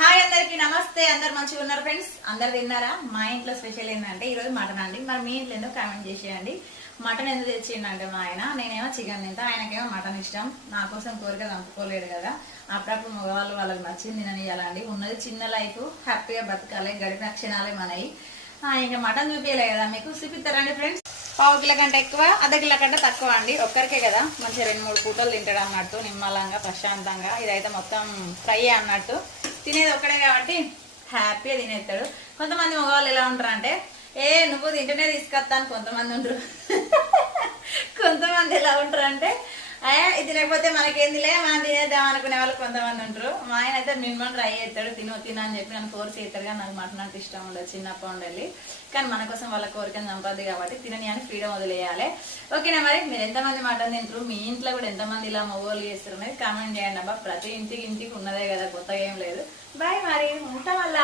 Hi అందరికి నమస్తే. అందరు మంచిగా ఉన్నారు ఫ్రెండ్స్? అందరు తిన్నారా? మా ఇంట్లో స్పెషల్ ఏంటంటే ఈరోజు మటన్ అండి. మరి మీ ఇంట్లో ఎందుకు కామెంట్ చేసేయండి. మటన్ ఎందుకు తెచ్చిండంటే మా ఆయన, నేనేమో చికెన్ తింటా, ఆయనకేమో మటన్ ఇష్టం. నా కోసం కోరిక చంపుకోలేడు కదా. అప్పుడప్పుడు మగవాళ్ళు వాళ్ళకి నచ్చింది తిననియాలండి. ఉన్నది చిన్న లైఫ్, హ్యాపీగా బతకాలి, గడిపిన క్షణాలే మనవి. ఇంకా మటన్ చూపించలే కదా మీకు, చూపిస్తారండి ఫ్రెండ్స్. పావు కిలో కంటే ఎక్కువ, అర్ధ కిలో కంటే తక్కువ అండి. ఒక్కరికే కదా, మంచిగా 2-3 పూటలు తింటాడు అన్నట్టు, నిమ్మలంగా ప్రశాంతంగా. ఇదైతే మొత్తం ఫ్రై అన్నట్టు, తినేది ఒక్కడే కాబట్టి హ్యాపీగా తినేస్తాడు. కొంతమంది మగవాళ్ళు ఎలా ఉంటారు అంటే, నువ్వు తింటేనే తీసుకొస్తాను కొంతమంది ఉంటారు. కొంతమంది ఎలా ఉంటారు అంటే, ఇది లేకపోతే మనకేందిలే, మనం తినేద్దాం అనుకునే వాళ్ళు కొంతమంది ఉంటారు. మా ఆయన అయితే మినిమం ట్రై చేస్తాడు, తిన అని చెప్పి నన్ను కోర్స్ చేస్తాడు. కానీ నాకు మటన్ అంటే ఇష్టం ఉండదు చిన్నప్పటి ఉండాలి. కానీ మన కోసం వాళ్ళ కోరికను చంపద్దు కాబట్టి తినని అని ఫ్రీడమ్ వదిలేయాలి. ఓకేనా? మరి మీరు ఎంతమంది మటన్ తింటారు, మీ ఇంట్లో కూడా ఎంతమంది ఇలా మొగోళ్ళు చేస్తారు అనేది కామెంట్ చేయండి అబ్బా. ప్రతి ఇంటికి ఉన్నదే కదా, కొత్తగా ఏం లేదు. బాయ్, మరి ఉంటాం వల్ల.